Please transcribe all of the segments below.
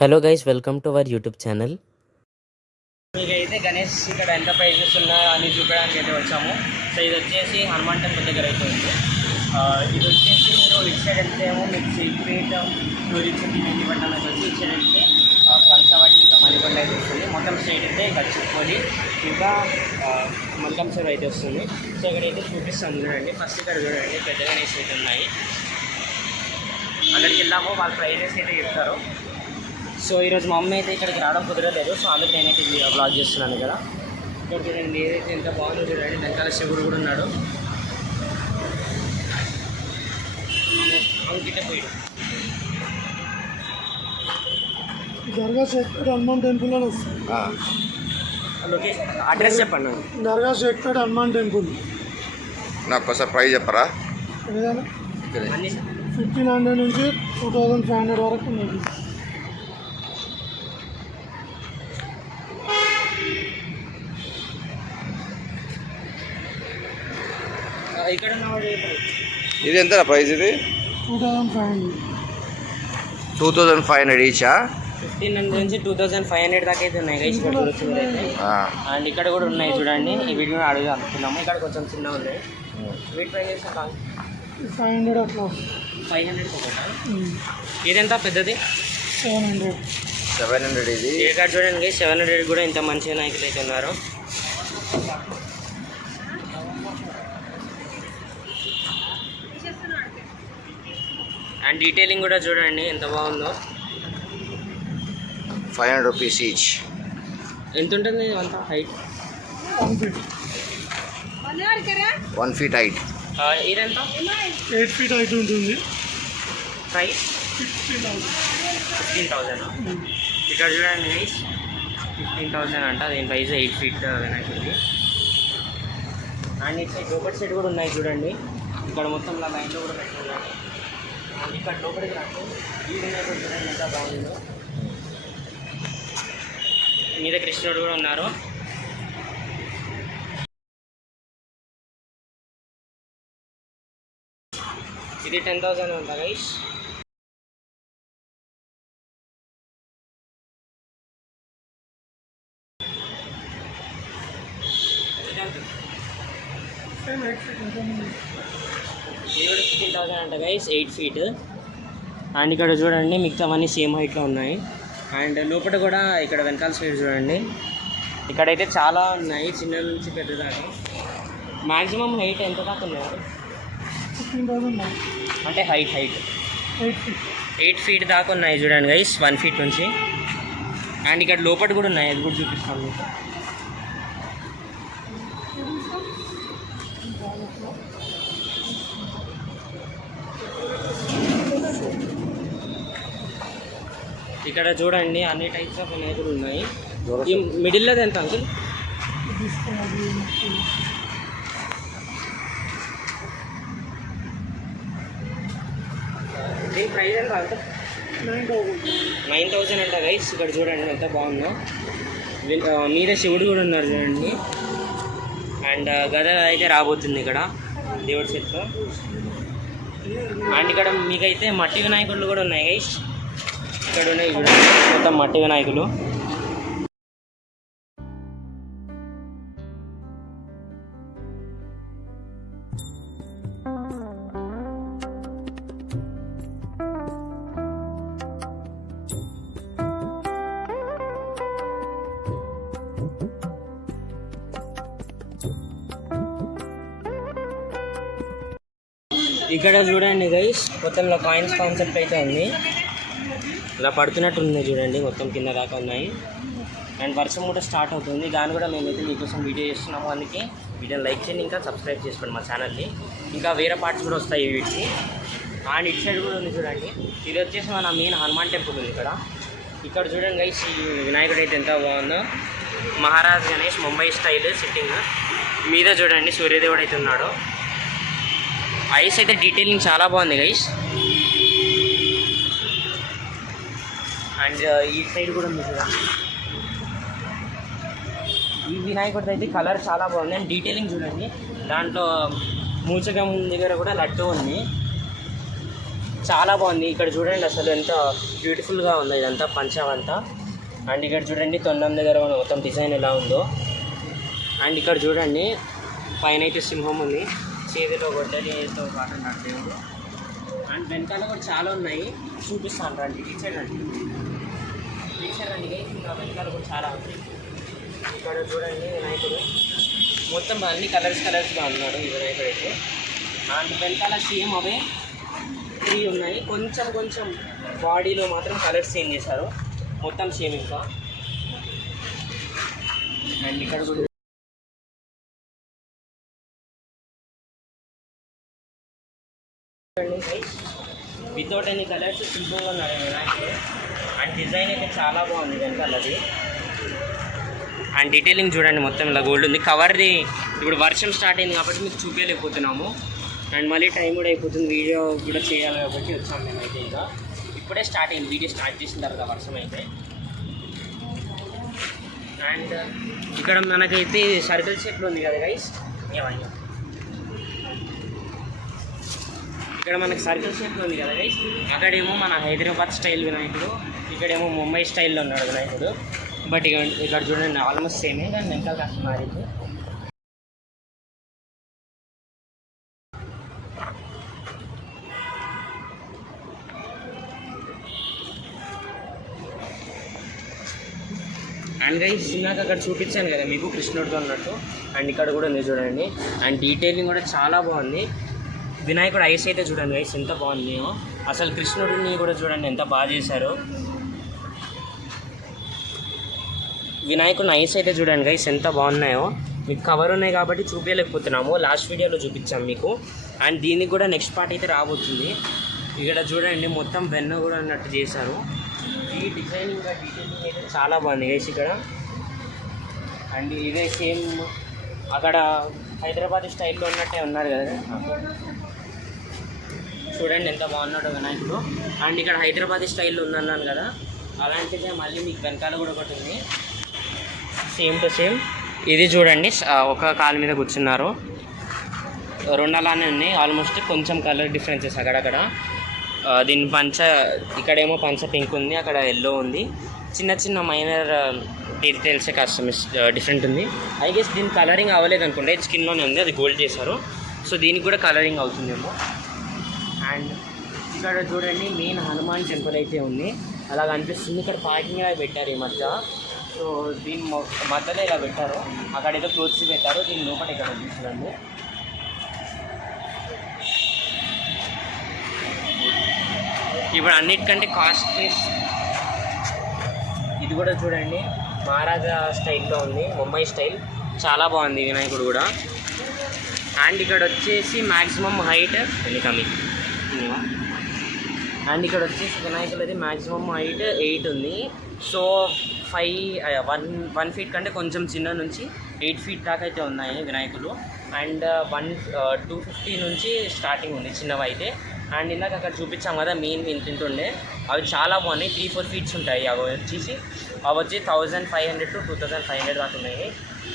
Hello guys welcome to our YouTube channel అయితే గణేష్ ఇక్కడ ఎంత ప్రైజెస్ ఉన్నా అని చూపించడానికి అయితే వచ్చాము. సో ఇది వచ్చేసి హనుమాన్ టెంపుల్ దగ్గర అయితే ఉంది. ఇది వచ్చేసి మీరు ఇటు సైడ్ వెళ్తే ఏమో మీకు సీక్రెట్ టూరిజం వెండి పట్టణం వచ్చి ఇటు సైడ్ వెళ్తే ఆ, ఇంకా మణికొండ అయితే వస్తుంది. మొత్తం స్టేట్ అయితే ఇక్కడ చిక్కోలి ఇంకా ఆ, మల్కం అయితే వస్తుంది. సో ఇక్కడైతే చూపిస్తాను చూడండి. ఫస్ట్ ఇక్కడ చూడండి పెద్ద గణేష్ అయితే ఉన్నాయి. అక్కడికి వెళ్దాము వాళ్ళ ప్రైజెస్ అయితే చెప్తారు. సో ఈరోజు మా అమ్మ అయితే ఇక్కడికి రావడం కుదరలేదు. సో అందుకు నేనైతే బ్లాగ్ చేస్తున్నాను ఇక్కడ ఇక్కడ చూడండి ఏదైతే ఎంత బాగుందో చూడండి. వెనకాల శివుడు కూడా ఉన్నాడు. పోయాడు. దర్గా హనుమాన్ టెంపుల్ అని వస్తుంది. లొకేషన్ అడ్రస్ చెప్పండి. నాకు. దర్గా షేక్పేట హనుమాన్ టెంపుల్. నాకు ఒకసారి ప్రైజ్ చెప్పరా? ఫిఫ్టీన్ హండ్రెడ్ నుంచి టూ థౌజండ్ ఫైవ్ హండ్రెడ్ వరకు ఉన్నది. ఇది ఎంత ప్రైజ్ ఇది two thousand five hundred two thousand five hundred ఈచా? Fifteen hundred నుంచి టూ థౌసండ్ ఫైవ్ హండ్రెడ్ దాకా అయితే ఉన్నాయి గైస్ ఇక్కడ చూడొచ్చు అండ్ ఇక్కడ కూడా ఉన్నాయి చూడండి ఈ వీడియో అడుగు అనుకున్నాము ఇక్కడ కొంచెం చిన్నగా ఉన్నాయి. వీటి ప్రైస్ ఫైవ్ హండ్రెడ్ అట్లా ఫైవ్ హండ్రెడ్ ఒకటా? ఇదెంత పెద్దది? Seven hundred. సెవెన్ హండ్రెడ్ ఇది ఇక్కడ చూడండి సెవెన్ హండ్రెడ్ కూడా ఇంత మంచి నాయకులు అయితే ఉన్నారు. అండ్ డీటెయిలింగ్ కూడా చూడండి ఎంత బాగుందో. ఫైవ్ హండ్రెడ్ రూపీస్ ఈచ్ ఎంత ఉంటుంది అంత height one feet one feet height ఇదెంత ఎయిట్ ఫీట్ హైట్ ఉంటుంది. ప్రైస్ ఫిఫ్టీన్ థౌసండ్ థౌజండ్ ఇక్కడ చూడండి ఫిఫ్టీన్ థౌజండ్ అంట. దీని ప్రైస్ ఎయిట్ ఫీట్ వినాయకుడికి అండ్ ఇటు సైడ్ లోపల సైడ్ కూడా ఉన్నాయి చూడండి. ఇక్కడ మొత్తం లైన్లో కూడా పెట్టుకున్నాను ఇక్కడ లోపలికి రాకు ఈ చూడండి ఎంత బాగుందో. మీద కృష్ణుడు కూడా ఉన్నారు. ఇది టెన్ థౌసండ్ ఉందా guys Thank you. Fifteen thousand అంట గైస్ ఎయిట్ ఫీట్ అండ్ ఇక్కడ చూడండి మిగతావన్నీ సేమ్ హైట్లో ఉన్నాయి. అండ్ లోపల కూడా ఇక్కడ వెనకాల సైడ్ చూడండి. ఇక్కడైతే చాలా ఉన్నాయి చిన్న నుంచి పెద్ద దాకా మ్యాక్సిమం హైట్ ఎంత దాకా ఉన్నారు అంటే height height eight feet eight feet దాకా ఉన్నాయి చూడండి గైస్ వన్ ఫీట్ నుంచి. అండ్ ఇక్కడ లోపల కూడా ఉన్నాయి అది కూడా చూపిస్తాను మీకు. ఇక్కడ చూడండి అన్ని టైప్స్ ఆఫ్ వినాయకులు ఉన్నాయి. ఈ మిడిల్లో ఎంత అంకుల్ దీని ప్రైస్ ఎంత అంకుల్ నైన్ థౌసండ్ థౌజండ్ అంట గైస్ ఇక్కడ చూడండి ఎంత బాగుందో. మీద శివుడు కూడా ఉన్నారు చూడండి. అండ్ గద అయితే రాబోతుంది ఇక్కడ. దేవుడి సెట్లో అండ్ ఇక్కడ మీకైతే మట్టి వినాయకులు కూడా ఉన్నాయి గైస్ ఇక్కడ ఉన్నాయి మొత్తం మట్టి వినాయకులు. ఇక్కడ చూడండి గైస్ మొత్తంలో కాయిన్స్ కాన్సెప్ట్ అయితే ఉంది. ఇలా పడుతున్నట్టు ఉంది చూడండి మొత్తం కింద దాకా ఉన్నాయి. అండ్ వర్షం కూడా స్టార్ట్ అవుతుంది. దాన్ని కూడా మేమైతే మీకోసం వీడియో చేస్తున్నాము. అందుకే వీడియోని లైక్ చేయండి ఇంకా సబ్స్క్రైబ్ చేసుకోండి మా ఛానల్ని. ఇంకా వేరే పార్ట్స్ కూడా వస్తాయి వీటికి అండ్ ఇటు సైడ్ కూడా ఉంది చూడండి. ఇది వచ్చేసి మన మెయిన్ హనుమాన్ టెంపుల్ ఉంది ఇక్కడ. ఇక్కడ చూడండి గైస్ ఈ వినాయకుడు అయితే ఎంత బాగుందో. మహారాజ్ గణేష్ ముంబై స్టైల్ సిట్టింగ్ మీద చూడండి సూర్యదేవుడు అయితే ఉన్నాడు. ఐస్ అయితే డీటెయిలింగ్ చాలా బాగుంది గైస్ అండ్ ఈ సైడ్ కూడా ఉంది కదా ఈ వినాయకుడిది అయితే కలర్ చాలా బాగుంది. అండ్ డీటెయిలింగ్ చూడండి. దాంట్లో మూచకం దగ్గర కూడా లడ్డు ఉంది. చాలా బాగుంది. ఇక్కడ చూడండి అసలు ఎంత బ్యూటిఫుల్గా ఉంది ఇదంతా పంచావంతా అండ్ ఇక్కడ చూడండి తొండం దగ్గర మొత్తం డిజైన్ ఎలా ఉందో. అండ్ ఇక్కడ చూడండి పైన అయితే సింహం ఉంది. చేతిలో గొడ్డలితో పాటు నడిపేది అండ్ వెనకాల కూడా చాలా ఉన్నాయి. చూపిస్తాను రండి ఇచ్చేయండి. రండి ఇంకా వెనకాల కూడా చాలా ఇక్కడ చూడండి వినాయకుడు. మొత్తం అన్ని కలర్స్ కలర్స్గా ఉన్నాడు ఈ వినాయకుడు. అయితే అండ్ వెనకాల సేమ్ అవే త్రీ ఉన్నాయి. కొంచెం కొంచెం బాడీలో మాత్రం కలర్స్ చేంజ్ చేశారు. మొత్తం సేమ్ ఇంకా. అండ్ ఇక్కడ కూడా వితౌట్ ఎనీ కలర్స్ సింపుల్గా ఉన్నాయి వినాయకుడు. అండ్ డిజైన్ అయితే చాలా బాగుంది వెనకాలది అండ్ డీటెయిలింగ్ చూడండి మొత్తం ఇలా గోల్డ్ ఉంది. కవర్ది ఇప్పుడు వర్షం స్టార్ట్ అయింది కాబట్టి మీకు చూపించలేకపోతున్నాము అండ్ మళ్ళీ టైం కూడా అయిపోతుంది. వీడియో కూడా చేయాలి కాబట్టి వచ్చాము మేము అయితే ఇంకా. ఇప్పుడే స్టార్ట్ అయింది. వీడియో స్టార్ట్ చేసిన తర్వాత వర్షం అయితే. అండ్ ఇక్కడ మనకైతే సర్కిల్ షేప్లో ఉంది కదా గైస్ ఏమయ్యా ఇక్కడ మనకి సర్కిల్ షేప్లో ఉంది కదా గైస్ అక్కడేమో మన హైదరాబాద్ స్టైల్ వినాయకుడు ఇక్కడేమో ముంబై స్టైల్లో ఉన్నాడు వినాయకుడు. బట్ ఇక ఇక్కడ చూడండి ఆల్మోస్ట్ సేమే కానీ వెనకాల కాస్త మారింది. అండ్ గైస్ ఇందాక అక్కడ చూపించాను కదా మీకు కృష్ణుడితో ఉన్నట్టు. అండ్ ఇక్కడ కూడా ఉంది చూడండి. అండ్ డీటెయిలింగ్ కూడా చాలా బాగుంది. వినాయకుడు ఐస్ అయితే చూడండి గైస్ ఎంత బాగుంది. అసలు కృష్ణుడిని కూడా చూడండి ఎంత బాగా చేశారు. వినాయకుడిని ఐస్ అయితే చూడండి గైస్ ఎంత బాగున్నాయో. మీకు కవర్ ఉన్నాయి కాబట్టి చూపించలేకపోతున్నాము. లాస్ట్ వీడియోలో చూపించాం మీకు. అండ్ దీనికి కూడా నెక్స్ట్ పార్ట్ అయితే రాబోతుంది. ఇక్కడ చూడండి మొత్తం వెన్న కూడా అన్నట్టు చేశారు. ఈ డిజైనింగ్ డీటెయిలింగ్ అయితే చాలా బాగుంది గైస్ ఇక్కడ. అండ్ ఇదే సేమ్ అక్కడ హైదరాబాద్ స్టైల్లో ఉన్నట్టే ఉన్నారు కదా. చూడండి ఎంత బాగున్నాడో వినాయకుడు. అండ్ ఇక్కడ హైదరాబాద్ స్టైల్లో ఉన్నాను కదా అలాంటిదే మళ్ళీ మీకు వెనకాల కూడా ఒకటి ఉంది. సేమ్ టు సేమ్ ఇది చూడండి ఒక కాలు మీద కూర్చున్నారు. రెండు అలానే ఉన్నాయి ఆల్మోస్ట్ కొంచెం కలర్ డిఫరెన్సెస్ అక్కడక్కడ. దీని పంచ ఇక్కడేమో పంచ పింక్ ఉంది అక్కడ ఎల్లో ఉంది. చిన్న చిన్న మైనర్ డీటెయిల్సే కస్టమర్స్ డిఫరెంట్ ఉంది. ఐ గెస్ దీని కలరింగ్ అవ్వలేదు అనుకుంటే ఇది స్కిన్లోనే ఉంది అది గోల్డ్ చేశారు. సో దీనికి కూడా కలరింగ్ అవుతుందేమో. అండ్ ఇక్కడ చూడండి మెయిన్ హనుమాన్ టెంపుల్ అయితే ఉంది. అలాగ అనిపిస్తుంది ఇక్కడ పార్కింగ్ అవి పెట్టారు ఈ మధ్య. సో దీని మొ- మధ్యలో ఇలా పెట్టారు. అక్కడ ఏదో క్లోత్స్ పెట్టారు దీని లోపల ఇక్కడ ఉంది చూడండి. ఇప్పుడు అన్నిటికంటే కాస్ట్లీ ఇది కూడా చూడండి మహారాజా స్టైల్లో ఉంది ముంబై స్టైల్. చాలా బాగుంది వినాయకుడు కూడా. అండ్ ఇక్కడ వచ్చేసి మ్యాక్సిమం హైట్ వెనుకమి అండ్ ఇక్కడ వచ్చేసి వినాయకులది మ్యాక్సిమం హైట్ ఎయిట్ ఉంది. So five one one feet కంటే కొంచెం చిన్న నుంచి ఎయిట్ ఫీట్ దాకా అయితే ఉన్నాయి వినాయకులు. అండ్ వన్ టూ ఫిఫ్టీ నుంచి స్టార్టింగ్ ఉంది చిన్నవి అయితే. అండ్ ఇందాక అక్కడ చూపించాం కదా మెయిన్ ఇంత తింటుండే ఉండే అవి చాలా బాగున్నాయి. త్రీ ఫోర్ ఫీట్స్ ఉంటాయి. అవి వచ్చేసి అవి వచ్చి thousand five hundred to two thousand five hundred దాకా ఉన్నాయి.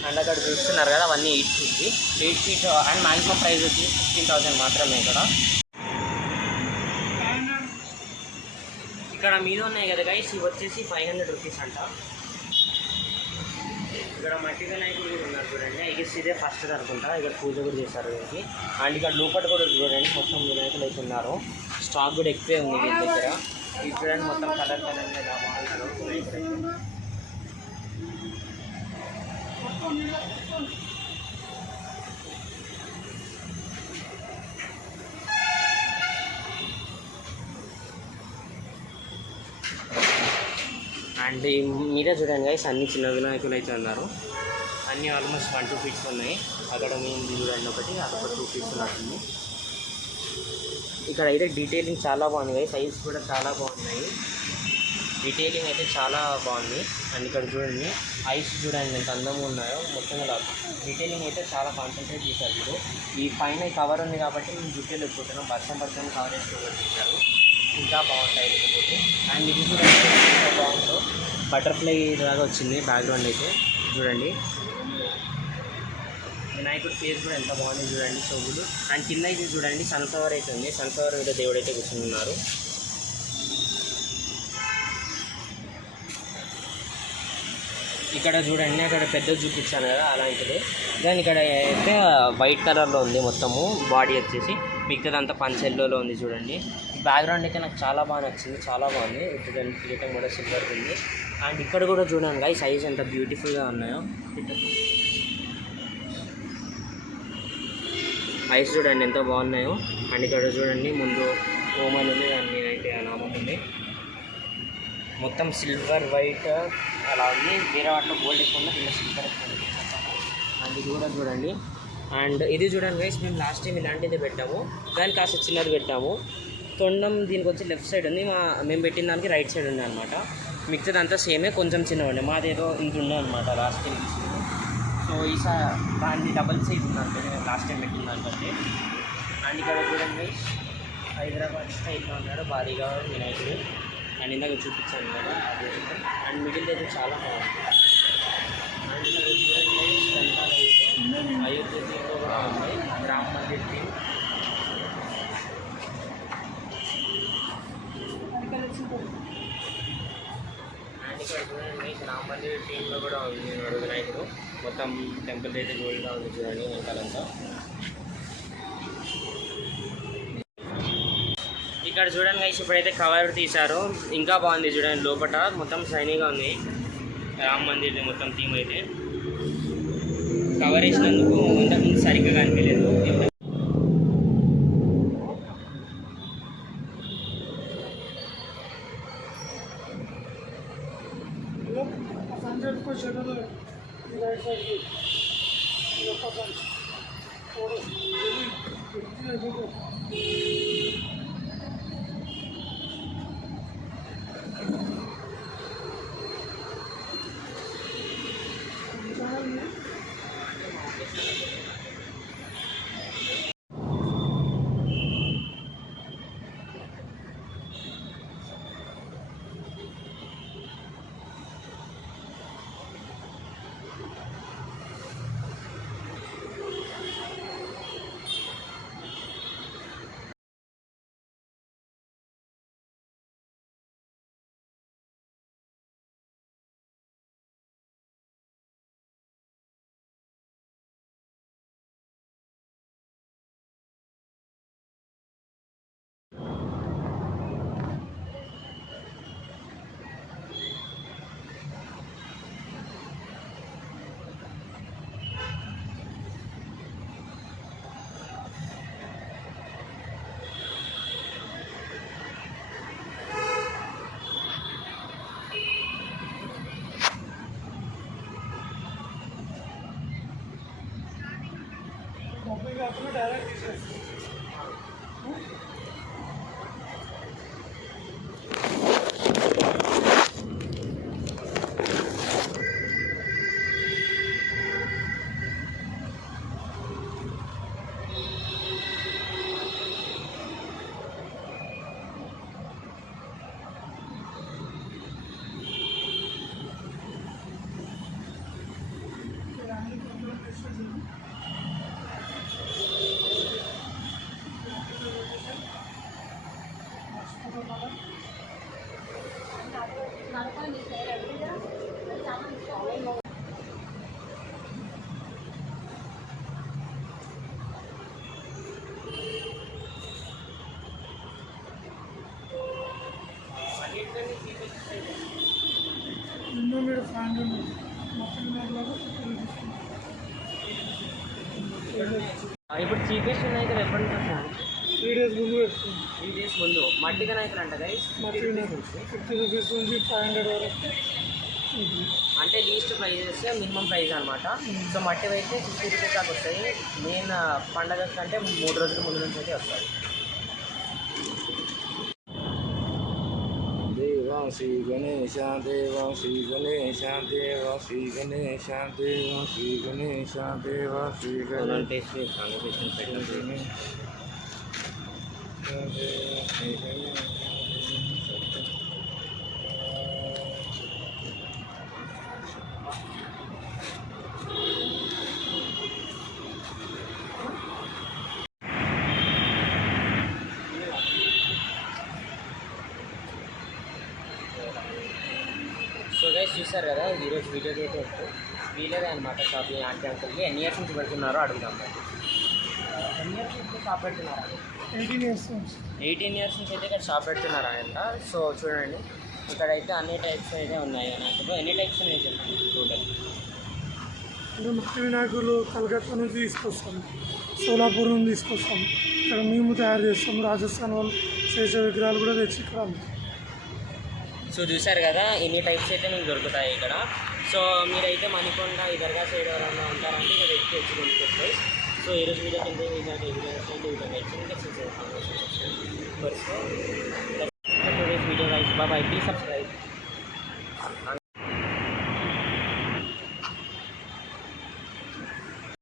అండ్ అక్కడ చూస్తున్నారు కదా అవన్నీ eight ఫీట్కి eight feet and maximum price వచ్చి ఫిఫ్టీన్ థౌసండ్ మాత్రమే ఇక్కడ ఇక్కడ మీద ఉన్నాయి కదా గైస్ ఇవి వచ్చేసి ఫైవ్ హండ్రెడ్ రూపీస్ అంట. ఇక్కడ మట్టి వినాయకుడు కూడా ఉన్నారు చూడండి. ఐ గెస్ ఇదే ఫస్ట్ అనుకుంటా. ఇక్కడ పూజ కూడా చేశారు దీనికి అండ్ ఇక్కడ లోపల కూడా చూడండి మొత్తం వినాయకులు అయితే ఉన్నారు. స్టాక్ కూడా ఎక్కువే ఉంది దీని దగ్గర. ఇది చూడండి మొత్తం కలర్ కలర్ బాగున్నారు అండ్ మీరే చూడండి గైస్ అన్ని చిన్న వినాయకులు అయితే ఉన్నారు. అన్నీ ఆల్మోస్ట్ వన్ టూ ఫీట్స్ ఉన్నాయి. అక్కడ మేము చూడండి ఒకటి అదొక టూ ఫీట్స్ ఉన్నట్టుంది ఇక్కడ అయితే డీటెయిలింగ్ చాలా బాగుంది గైస్ సైజ్ కూడా చాలా బాగున్నాయి. డీటెయిలింగ్ అయితే చాలా బాగుంది. అండ్ ఇక్కడ చూడండి ఐస్ చూడండి ఎంత అందంగా ఉన్నాయో. మొత్తం డీటెయిలింగ్ అయితే చాలా కాన్సన్ట్రేట్ చేశారు ఇప్పుడు. ఈ పైన కవర్ ఉంది కాబట్టి మేము జుట్టేలు ఎక్కుతున్నాం వర్షం పడుతుంది కవర్ వేసుకోవచ్చు. ఇంకా బాగుంటాయి లేకపోతే. అండ్ ఇది కూడా బాగుందో. బటర్ఫ్లై లాగా వచ్చింది బ్యాక్గ్రౌండ్ అయితే. చూడండి. వినాయకుడు ఫేస్ కూడా ఎంత బాగుంది చూడండి చెవులు. అండ్ కింద ఇది చూడండి సన్ఫ్లవర్ అయితే ఉంది. సన్ఫ్లవర్ మీద దేవుడు అయితే కూర్చుని ఇక్కడ చూడండి అక్కడ పెద్ద చూపించాను కదా అలాంటిది. దాని ఇక్కడ అయితే వైట్ కలర్లో ఉంది మొత్తము. బాడీ వచ్చేసి మిగతాదంతా పంచెల్లోలో ఉంది చూడండి. బ్యాక్గ్రౌండ్ అయితే నాకు చాలా బాగా నచ్చింది చాలా బాగుంది. ఇప్పుడు దాని కిరీటం కూడా సిల్వర్ ఉంది. అండ్ ఇక్కడ కూడా చూడండి గాయ సైజ్ ఎంత బ్యూటిఫుల్గా ఉన్నాయో. ఐస్ చూడండి ఎంత బాగున్నాయో. అండ్ ఇక్కడ చూడండి ముందు ఓమన్ ఉంది దాని మీద అయితే నామం ఉంది. మొత్తం సిల్వర్ వైట్ అలా ఉంది. వేరే వాటిలో గోల్డ్ ఎక్కువ ఉంది ఇలా సిల్వర్ ఎక్కువ ఉంది. అండ్ ఇది కూడా చూడండి. అండ్ ఇది చూడండి గైస్ మేము లాస్ట్ టైం ఇలాంటిది పెట్టాము. దానికి కాస్త చిన్నది పెట్టాము. తొండం దీనికి వచ్చి లెఫ్ట్ సైడ్ ఉంది. మా మేము పెట్టిన దానికి రైట్ సైడ్ ఉంది అనమాట మిగతాది అంతా సేమే కొంచెం చిన్నగా ఉండే. మాది ఏదో ఇంత ఉండే అనమాట లాస్ట్ టైం సో ఈసారి దాన్ని డబల్ సైజ్ ఉందంటే లాస్ట్ టైం పెట్టిన దానికంటే అండ్ ఇక్కడ చూడండి హైదరాబాద్ స్టైల్లో ఉన్నాడు భారీగా వినాయకుడు. అండ్ ఇందాక చూపించాను కదా అది అండ్ మిగిలిన అయితే చాలా బాగుంది. అండ్ అయితే అయోధ్య థీమ్లో కూడా ఉంది. రామ్ మందిర్ థీమ్ అండ్ ఇక్కడ చూడండి రామ్ మందిర్ థీమ్లో కూడా ఉంది ఉన్నాడు వినాయకుడు మొత్తం టెంపుల్ అయితే గోల్డ్గా ఉంది చూడండి వెనకాలంతా ఇక్కడ చూడండి గైస్ ఇప్పుడైతే కవర్ తీశారు. ఇంకా బాగుంది చూడండి లోపల మొత్తం షైనీగా ఉంది. రామ్ మందిర్ మొత్తం థీమ్ అయితే. కవర్ వేసినందుకు ఇంతకుముందు సరిగ్గా కనిపించలేదు. హండ్రెడ్కి వచ్చేటప్పుడు ఈ రైట్ సైడ్కి ఈ ఒక్క ముందు మట్టి వినాయకులు అంట గైస్ మట్టి ఫిఫ్టీ రూపీస్ నుంచి ఫైవ్ హండ్రెడ్ వరకు. ఉంటుంది. అంటే లీస్ట్ ప్రైజెస్ మినిమం ప్రైస్ అనమాట సో మట్టి అయితే ఫిఫ్టీ రూపీస్ దాకా వస్తాయి. మెయిన్ పండగ కంటే మూడు రోజుల ముందు నుంచి అయితే వస్తాయి. దేవా శ్రీ గణేశ దేవా శ్రీ గణేశ దేవా శ్రీ గణేశ దేవా శ్రీ గణేశ దేవా శ్రీ గణేశ. चूसर कदा वीडियो चाहिए वीलर अन्ट शापिंग आंटी अंकल की एन इयर्स अड़ता షాప్ పెడుతున్నారా ఎయిటీన్ ఇయర్స్ నుంచి ఎయిటీన్ ఇయర్స్ నుంచి అయితే ఇక్కడ షాప్ పెడుతున్నారా అంట సో చూడండి. ఇక్కడైతే అన్ని టైప్స్ అయితే ఉన్నాయి అన్నట్టు ఎన్ని టైప్స్ ఉన్నాయి చెప్పండి? టోటల్ అంటే మట్టి వినాయకులు కలకత్తా నుంచి తీసుకొస్తాం. సోలాపూర్ నుంచి తీసుకొస్తాం. ఇక్కడ మేము తయారు చేస్తాం. రాజస్థాన్ వాళ్ళు శేష విగ్రహాలు కూడా తెచ్చి ఇక్కడ. సో చూసారు కదా ఇన్ని టైప్స్ అయితే మీకు దొరుకుతాయి ఇక్కడ. సో మీరైతే మణికొండ ఈ దర్గా సైడ్ ఎవరైనా ఉంటారంటే ఇక్కడ ఎక్కువ సో ఈరోజు వీడియో కింద వీడియో వీడియో ఇంకా వీడియో బాయ్ ప్లీజ్ సబ్స్క్రైబ్